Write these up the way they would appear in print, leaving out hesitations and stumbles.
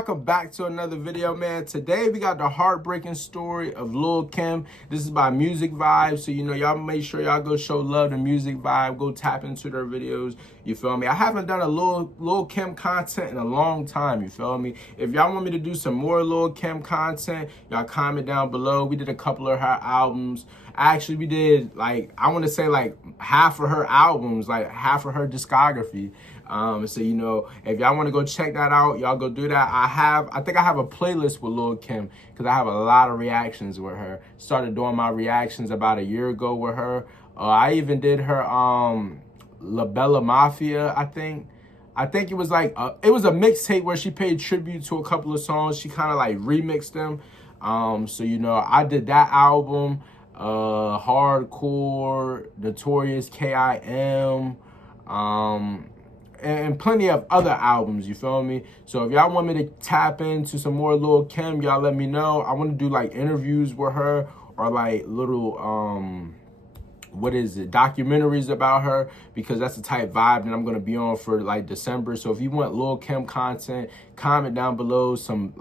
Welcome back to another video, man. Today we got the heartbreaking story of Lil Kim. This is by Music Vibe, so y'all make sure y'all go show love to Music Vibe. Go tap into their videos. You feel me? I haven't done a Lil Kim content in a long time. You feel me? If y'all want me to do some more Lil Kim content, y'all comment down below. We did a couple of her albums. Actually, we did I want to say half of her albums, like half of her discography. So if y'all want to go check that out, y'all go do that. I think I have a playlist with Lil Kim because I have a lot of reactions with her. Started doing my reactions about a year ago with her. I even did her La Bella Mafia, I think it was it was a mixtape where she paid tribute to a couple of songs. She kind of remixed them. I did that album, Hardcore, Notorious K.I.M., and plenty of other albums, you feel me? So if y'all want me to tap into some more Lil Kim, y'all let me know. I want to do interviews with her or little documentaries about her, because that's the type vibe that I'm gonna be on for December. So if you want Lil Kim content, comment down below some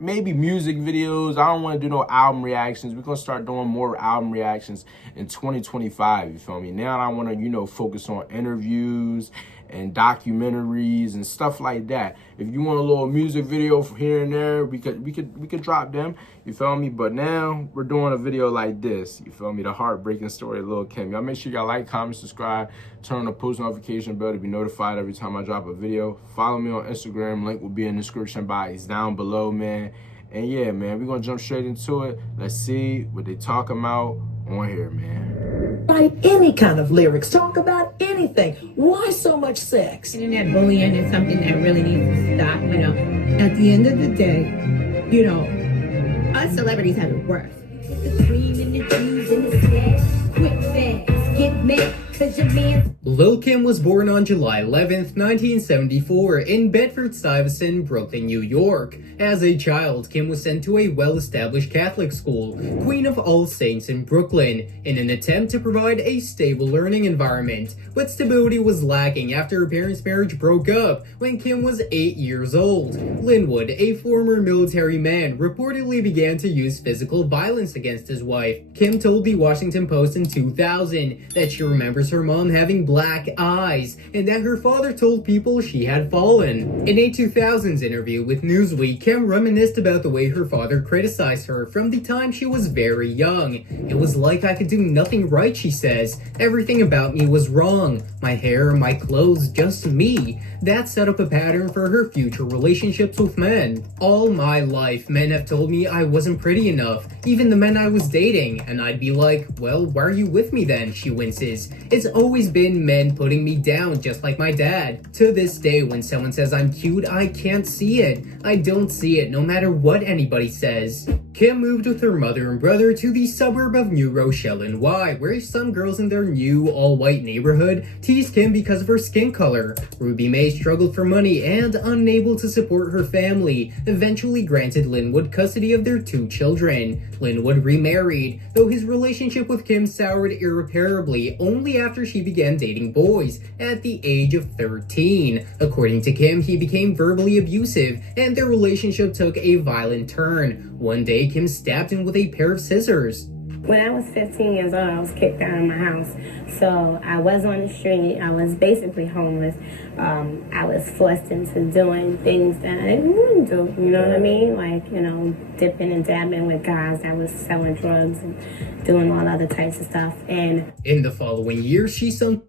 maybe music videos. I don't want to do no album reactions. We're gonna start doing more album reactions in 2025, you feel me? Now I want to focus on interviews and documentaries and stuff like that. If you want a little music video from here and there, we could drop them, you feel me? But now we're doing a video like this, you feel me? The heartbreaking story of Lil Kim. Y'all make sure y'all like, comment, subscribe, turn on the post notification bell to be notified every time I drop a video. Follow me on Instagram. Link will be in the description box down below, man. And yeah, man, we're gonna jump straight into it. Let's see what they talking about on here, man. Write any kind of lyrics, talk about anything. Why so much sex? Internet bullying is something that really needs to stop, At the end of the day, us celebrities have it worse. The cream and the juice and the sex, quick fast, get mad, cause your man. Lil Kim was born on July 11th, 1974 in Bedford-Stuyvesant, Brooklyn, New York. As a child, Kim was sent to a well-established Catholic school, Queen of All Saints in Brooklyn, in an attempt to provide a stable learning environment. But stability was lacking after her parents' marriage broke up when Kim was 8 years old. Linwood, a former military man, reportedly began to use physical violence against his wife. Kim told the Washington Post in 2000 that she remembers her mom having black eyes, and that her father told people she had fallen. In a 2000s interview with Newsweek, Kim reminisced about the way her father criticized her from the time she was very young. It was like I could do nothing right, she says. Everything about me was wrong. My hair, my clothes, just me. That set up a pattern for her future relationships with men. All my life, men have told me I wasn't pretty enough, even the men I was dating, and I'd be like, well, why are you with me then, she winces. It's always been men putting me down, just like my dad. To this day, when someone says I'm cute, I can't see it. I don't see it, no matter what anybody says. Kim moved with her mother and brother to the suburb of New Rochelle, NY, where some girls in their new all-white neighborhood teased Kim because of her skin color. Ruby May struggled for money and, unable to support her family, eventually granted Linwood custody of their 2 children. Linwood remarried, though his relationship with Kim soured irreparably only after she began dating boys at the age of 13. According to Kim, he became verbally abusive, and their relationship took a violent turn. One day, Kim stabbed him with a pair of scissors. When I was 15 years old, I was kicked out of my house. So I was on the street. I was basically homeless. I was forced into doing things that I didn't want to do. You know what I mean? Dipping and dabbing with guys that was selling drugs and doing all other types of stuff. And in the following year,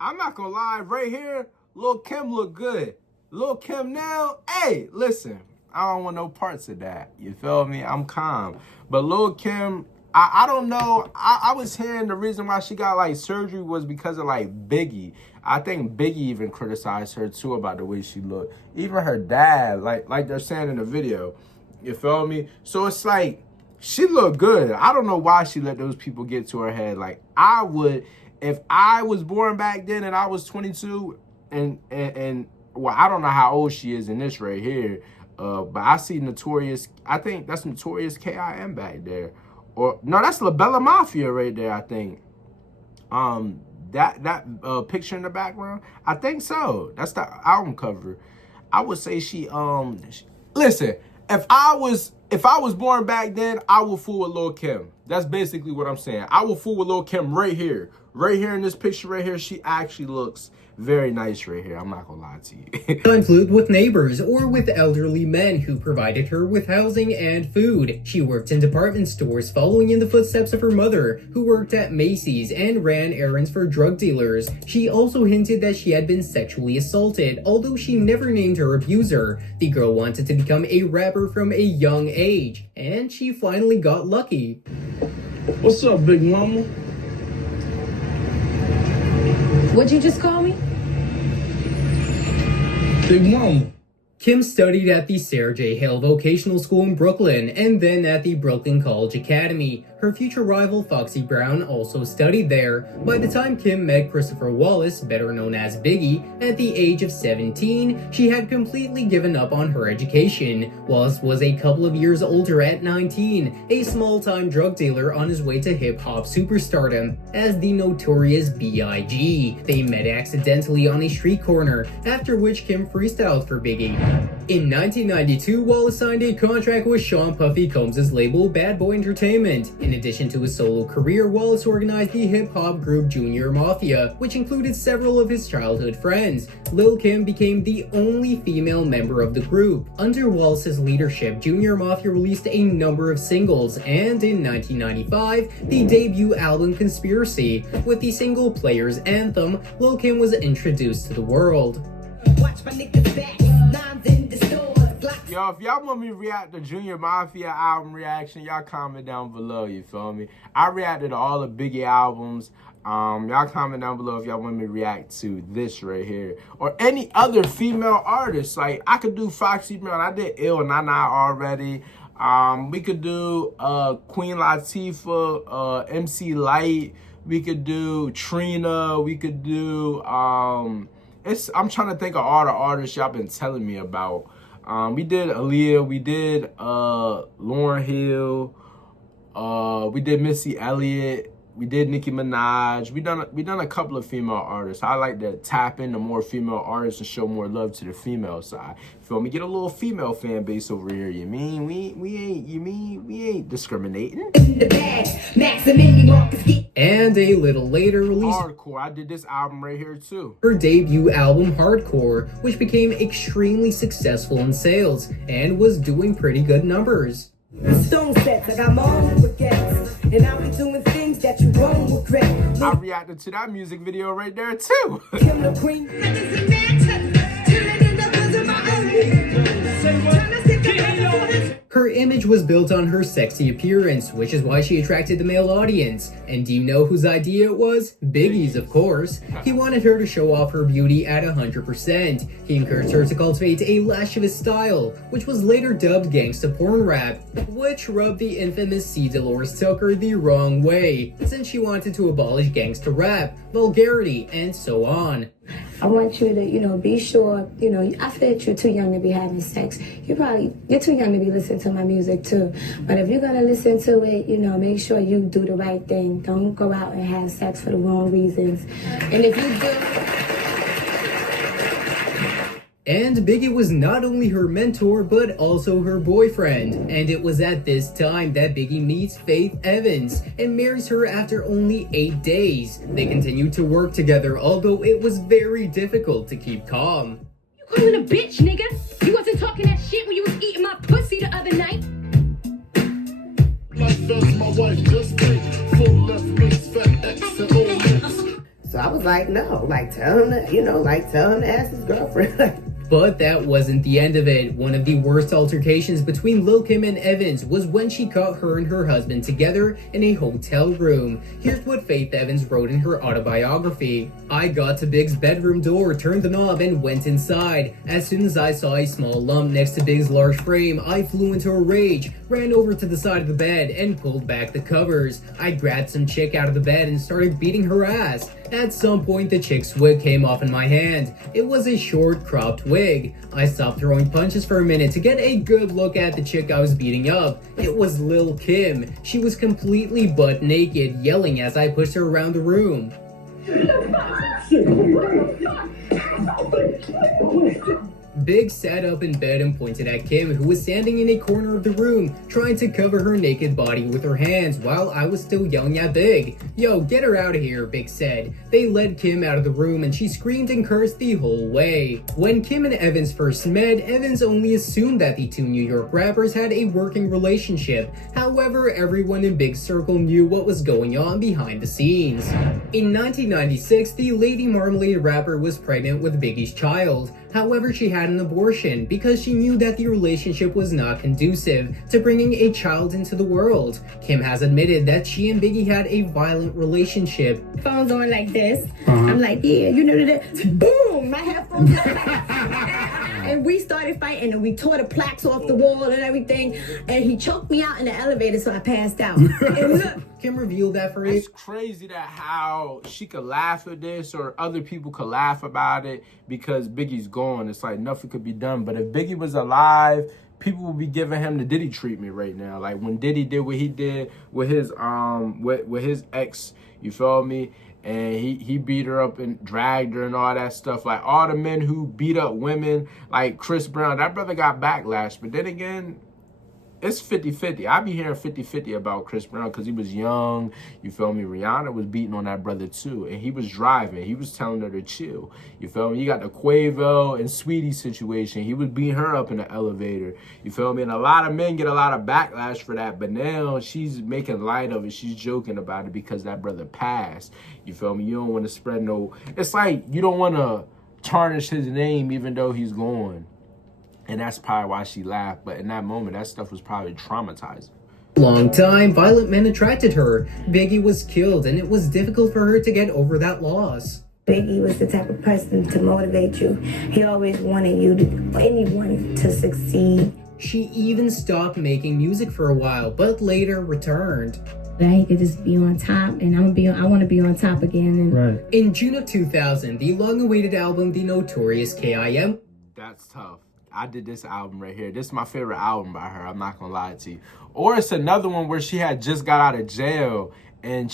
I'm not gonna lie, right here, Lil Kim look good. Lil Kim now, hey, listen, I don't want no parts of that. You feel me? I'm calm. But Lil Kim, I don't know. I was hearing the reason why she got surgery was because of Biggie. I think Biggie even criticized her too about the way she looked. Even her dad, like they're saying in the video. You feel me? So it's she looked good. I don't know why she let those people get to her head. I would, if I was born back then and I was 22 and well, I don't know how old she is in this right here. But I see Notorious, I think that's Notorious K.I.M. back there. Or, no, that's La Bella Mafia right there, I think. That picture in the background, I think so. That's the album cover. I would say listen, if I was born back then, I would fool with Lil' Kim. That's basically what I'm saying. I will fool with Lil' Kim right here. Right here in this picture right here, she actually looks very nice right here. I'm not gonna lie to you. Sometimes lived with neighbors or with elderly men who provided her with housing and food. She worked in department stores, following in the footsteps of her mother, who worked at Macy's and ran errands for drug dealers. She also hinted that she had been sexually assaulted, although she never named her abuser. The girl wanted to become a rapper from a young age, and she finally got lucky. What's up, big mama? What'd you just call me? Big mama. Kim studied at the Sarah J. Hale Vocational School in Brooklyn and then at the Brooklyn College Academy. Her future rival Foxy Brown also studied there. By the time Kim met Christopher Wallace, better known as Biggie, at the age of 17, she had completely given up on her education. Wallace was a couple of years older at 19, a small-time drug dealer on his way to hip-hop superstardom as the notorious B.I.G. They met accidentally on a street corner, after which Kim freestyled for Biggie. In 1992, Wallace signed a contract with Sean Puffy Combs' label Bad Boy Entertainment. In addition to his solo career, Wallace organized the hip-hop group Junior Mafia, which included several of his childhood friends. Lil' Kim became the only female member of the group. Under Wallace's leadership, Junior Mafia released a number of singles, and in 1995, the debut album Conspiracy. With the single Players Anthem, Lil' Kim was introduced to the world. Watch my niggas back, lines in the stores. Yo, if y'all want me to react to Junior Mafia album reaction, y'all comment down below, you feel me? I reacted to all the Biggie albums. Y'all comment down below if y'all want me to react to this right here. Or any other female artists. Like, I could do Foxy Brown. I did Ill Nana already. We could do Queen Latifah, MC Light. We could do Trina. We could do... I'm trying to think of all the artists y'all been telling me about. We did Aaliyah, we did Lauryn Hill, we did Missy Elliott, we did Nicki Minaj. We done a couple of female artists. I like to tap into more female artists and show more love to the female side. Feel me? Get a little female fan base over here. You mean we ain't discriminating? And a little later released Hardcore. I did this album right here too. her debut album Hardcore, which became extremely successful in sales and was doing pretty good numbers. Stone sets, I got my own baguettes, and I'll be doing things that you won't regret. I reacted to that music video right there too. Kim the Queen. Her image was built on her sexy appearance, which is why she attracted the male audience. And do you know whose idea it was? Biggie's, of course. He wanted her to show off her beauty at 100%. He encouraged her to cultivate a lascivious style, which was later dubbed gangsta porn rap, which rubbed the infamous C. Dolores Tucker the wrong way, since she wanted to abolish gangsta rap, vulgarity, and so on. I want you to, be sure, I feel that you're too young to be having sex. You're too young to be listening to my music too. But if you're gonna listen to it, make sure you do the right thing. Don't go out and have sex for the wrong reasons. And if you do... And Biggie was not only her mentor, but also her boyfriend. And it was at this time that Biggie meets Faith Evans and marries her after only 8 days. They continued to work together, although it was very difficult to keep calm. You calling a bitch, nigga? You wasn't talking that shit when you was eating my pussy the other night. So I was like, no, tell him to ask his girlfriend. But that wasn't the end of it. One of the worst altercations between Lil' Kim and Evans was when she caught her and her husband together in a hotel room. Here's what Faith Evans wrote in her autobiography. I got to Big's bedroom door, turned the knob, and went inside. As soon as I saw a small lump next to Big's large frame, I flew into a rage, ran over to the side of the bed, and pulled back the covers. I grabbed some chick out of the bed and started beating her ass. At some point, the chick's wig came off in my hand. It was a short, cropped wig. I stopped throwing punches for a minute to get a good look at the chick I was beating up. It was Lil' Kim. She was completely butt naked, yelling as I pushed her around the room. Big sat up in bed and pointed at Kim, who was standing in a corner of the room, trying to cover her naked body with her hands while I was still yelling at Big. "Yo, get her out of here," Big said. They led Kim out of the room and she screamed and cursed the whole way. When Kim and Evans first met, Evans only assumed that the two New York rappers had a working relationship. However, everyone in Big's circle knew what was going on behind the scenes. In 1996, the Lady Marmalade rapper was pregnant with Biggie's child. However, she had an abortion because she knew that the relationship was not conducive to bringing a child into the world. Kim has admitted that she and Biggie had a violent relationship. Phone's on like this. I'm like, yeah, you know that. Boom, my headphones. And we started fighting and we tore the plaques off the wall and everything. And he choked me out in the elevator, so I passed out. And look. Kim revealed that for It's crazy that how she could laugh at this or other people could laugh about it because Biggie's gone. It's like nothing could be done. But if Biggie was alive, people would be giving him the Diddy treatment right now. Like when Diddy did what he did with his with his ex, you feel me? And he beat her up and dragged her and all that stuff. Like all the men who beat up women, like Chris Brown, that brother got backlash. But then again, it's 50-50. I be hearing 50-50 about Chris Brown because he was young. You feel me? Rihanna was beating on that brother too. And he was driving. He was telling her to chill. You feel me? You got the Quavo and Sweetie situation. He was beating her up in the elevator. You feel me? And a lot of men get a lot of backlash for that. But now she's making light of it. She's joking about it because that brother passed. You feel me? You don't want to spread no... It's like you don't want to tarnish his name even though he's gone. And that's probably why she laughed. But in that moment, that stuff was probably traumatizing. Long time, violent men attracted her. Biggie was killed, and it was difficult for her to get over that loss. Biggie was the type of person to motivate you. He always wanted anyone to succeed. She even stopped making music for a while, but later returned. That he could just be on top, and I want to be on top again. And right. In June of 2000, the long-awaited album, The Notorious K.I.M. That's tough. I did this album right here. This is my favorite album by her. I'm not gonna lie to you. Or it's another one where she had just got out of jail and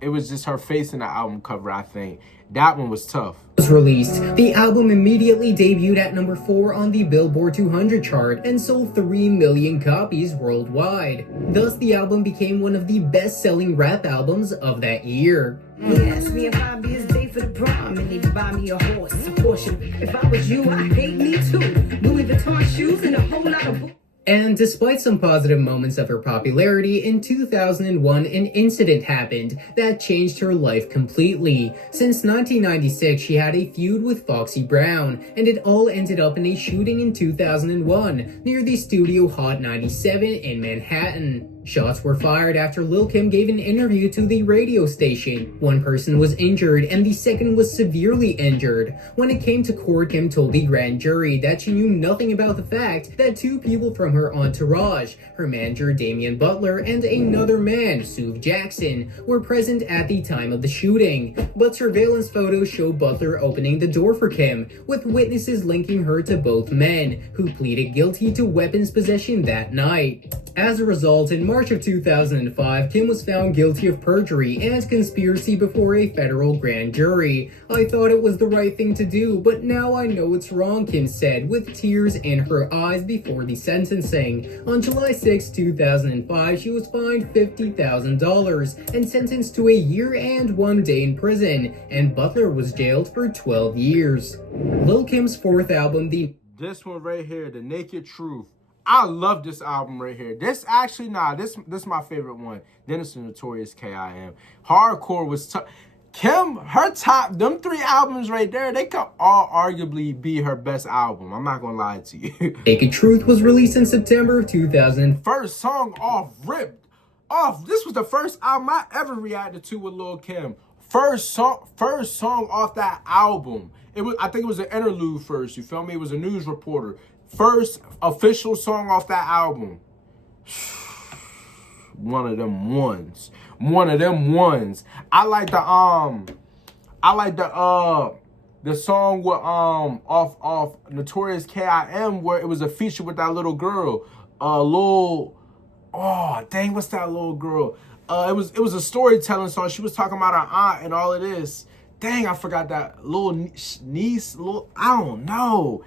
it was just her face in the album cover, I think. That one was tough. Was released. The album immediately debuted at number 4 on the Billboard 200 chart and sold 3 million copies worldwide. Thus, the album became one of the best-selling rap albums of that year. He asked me if I'd be his day for the prom, and he'd buy me a horse, a Porsche. If I was you, I'd hate me too. Louis Vuitton shoes and a whole lot of books. And despite some positive moments of her popularity, in 2001 an incident happened that changed her life completely. Since 1996, she had a feud with Foxy Brown, and it all ended up in a shooting in 2001 near the Studio Hot 97 in Manhattan. Shots were fired after Lil' Kim gave an interview to the radio station. One person was injured and the second was severely injured. When it came to court, Kim told the grand jury that she knew nothing about the fact that 2 people from her entourage, her manager Damian Butler and another man, Suv Jackson, were present at the time of the shooting. But surveillance photos show Butler opening the door for Kim, with witnesses linking her to both men, who pleaded guilty to weapons possession that night. As a result, in March of 2005, Kim was found guilty of perjury and conspiracy before a federal grand jury. "I thought it was the right thing to do, but now I know it's wrong," Kim said, with tears in her eyes before the sentencing. On July 6, 2005, she was fined $50,000 and sentenced to a year and 1 day in prison, and Butler was jailed for 12 years. Lil' Kim's 4th album, This one right here, The Naked Truth. I love this album right here. This actually, this is my favorite one. Then it's The Notorious K.I.M. Hardcore was tough. Kim, her top, them 3 albums right there, they could all arguably be her best album. I'm not gonna lie to you. Naked Truth was released in September of 2000. First song off, ripped off. This was the first album I ever reacted to with Lil' Kim. First song off that album. I think it was an interlude first, you feel me? It was a news reporter. First official song off that album. One of them ones. I like the song with off Notorious K.I.M. where it was a feature with that little girl. What's that little girl? It was a storytelling song. She was talking about her aunt and all of this. Dang, I forgot that little niece. I don't know.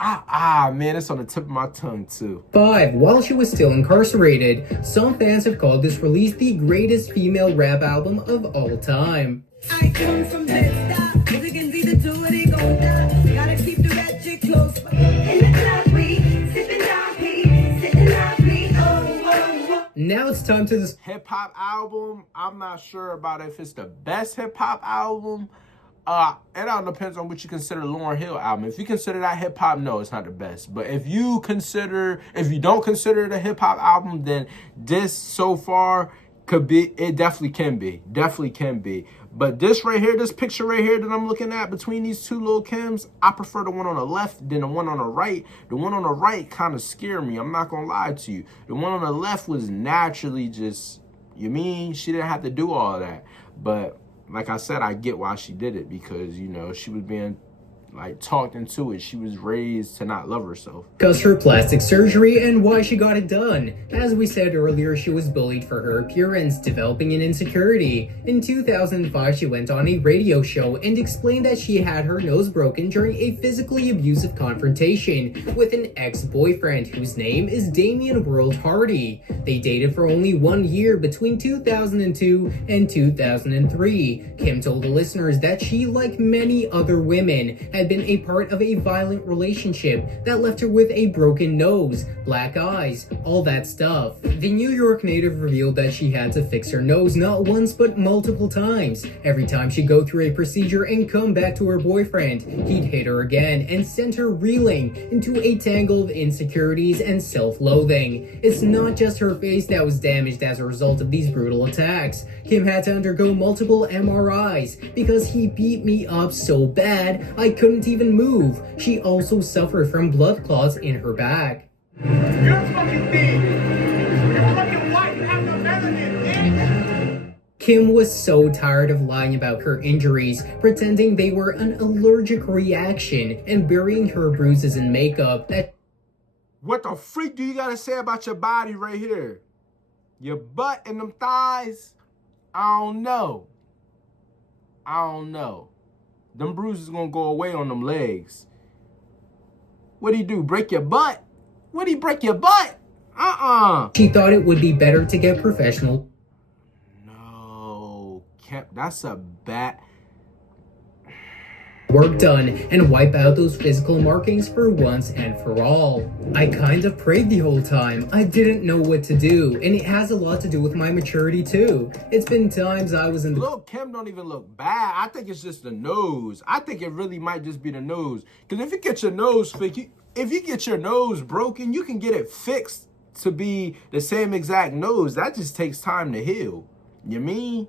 Man, it's on the tip of my tongue too. 5. While she was still incarcerated, some fans have called this release the greatest female rap album of all time. I come from this stop. You can see the two of they gon' die. Gotta keep the ratchet close. In the club, we sippin' down, sitting up, oh. Now it's time to this Hip hop album. I'm not sure about if it's the best hip hop album. It all depends on what you consider Lauryn Hill album. If you consider that hip hop, no, it's not the best. But if you don't consider it a hip hop album, then this so far could be. It definitely can be. But this right here, this picture right here that I'm looking at between these two Lil' Kims, I prefer the one on the left than the one on the right. The one on the right kind of scared me. I'm not gonna lie to you. The one on the left was naturally just. You mean she didn't have to do all of that, but. Like I said, I get why she did it because, you know, she was being, like, talked into it. She was raised to not love herself. Discuss her plastic surgery and why she got it done. As we said earlier, she was bullied for her appearance, developing an insecurity. In 2005, she went on a radio show and explained that she had her nose broken during a physically abusive confrontation with an ex-boyfriend whose name is Damian World Hardy. They dated for only 1 year between 2002 and 2003. Kim told the listeners that she, like many other women, had been a part of a violent relationship that left her with a broken nose, black eyes, all that stuff. The New York native revealed that she had to fix her nose not once but multiple times. Every time she'd go through a procedure and come back to her boyfriend, he'd hit her again and send her reeling into a tangle of insecurities and self-loathing. It's not just her face that was damaged as a result of these brutal attacks. Kim had to undergo multiple MRIs because he beat me up so bad I couldn't even move. She also suffered from blood clots in her back. You're a fucking thief. You're fucking white. You have no melanin, bitch. Kim was so tired of lying about her injuries, pretending they were an allergic reaction, and burying her bruises in makeup that What the freak do you gotta say about your body right here? Your butt and them thighs? I don't know. Them bruises gonna go away on them legs. What'd he do? Break your butt? What'd he break your butt? she thought it would be better to get professional No, that's a bad. work done and wipe out those physical markings for once and for all. I kind of prayed the whole time. I didn't know what to do, and it has a lot to do with my maturity too. It's been times I was in the Lil' Kim don't even look bad. I think it's just the nose. I think it really might just be the nose. Because if you get your nose fixed, if you get your nose broken, you can get it fixed to be the same exact nose. That just takes time to heal. You mean?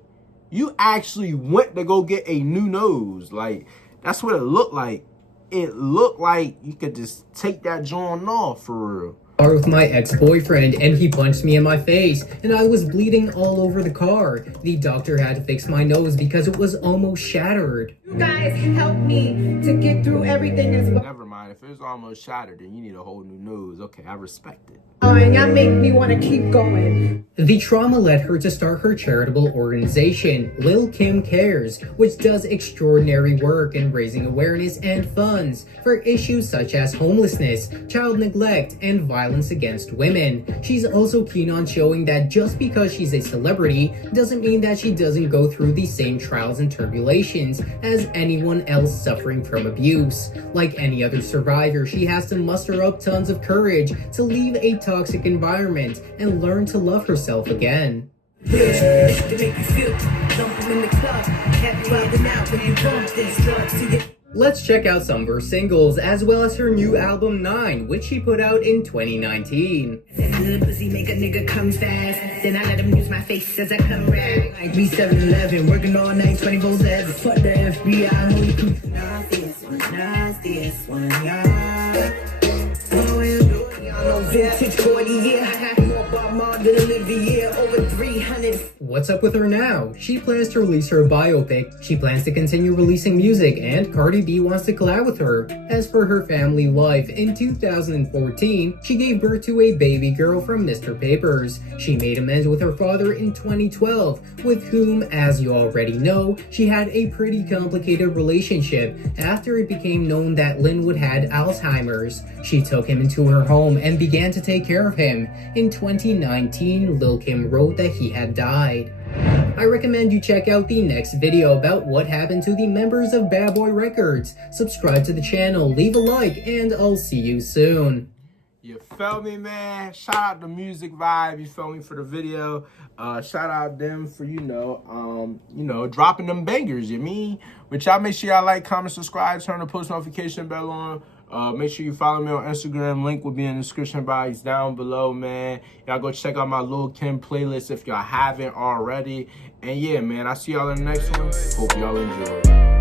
You actually went to go get a new nose. Like, that's what it looked like. It looked like you could just take that joint off for real. car with my ex-boyfriend and he punched me in my face and I was bleeding all over the car. The doctor had to fix my nose because it was almost shattered. You guys help me to get through everything as well. Never mind. If it's almost shattered, then you need a whole new nose. Okay, I respect it. And y'all make me want to keep going. The trauma led her to start her charitable organization, Lil' Kim Cares, which does extraordinary work in raising awareness and funds for issues such as homelessness, child neglect, and violence against women. She's also keen on showing that just because she's a celebrity doesn't mean that she doesn't go through the same trials and tribulations as anyone else suffering from abuse. Like any other survivor, she has to muster up tons of courage to leave a toxic environment and learn to love herself again. Let's check out some of her singles, as well as her new album 9, which she put out in 2019. Little pussy make a nigga come fast. Then I let him use my face as I come back. Like me 7-Eleven, working all night, 24/7. Fuck the FBI, I know you can. Nastiest one, yeah. Oh, you know, vintage 40, yeah. I have more bars. more than Olivia, over 300. What's up with her now? She plans to release her biopic, she plans to continue releasing music, and Cardi B wants to collab with her. As for her family life, in 2014, she gave birth to a baby girl from Mr. Papers. She made amends with her father in 2012, with whom, as you already know, she had a pretty complicated relationship after it became known that Linwood had Alzheimer's. She took him into her home and began to take care of him. In 2019, Lil Kim wrote that he had died. I recommend you check out the next video about what happened to the members of Bad Boy Records. Subscribe to the channel, leave a like, and I'll see you soon. You feel me, man? Shout out to Music Vibe, you feel me, for the video. Shout out them for, dropping them bangers, you mean? But y'all make sure y'all like, comment, subscribe, turn the post notification bell on. Make sure you follow me on Instagram. Link will be in the description box down below, man. Y'all go check out my Lil Kim playlist if y'all haven't already. And yeah, man, I'll see y'all in the next one. Hope y'all enjoy.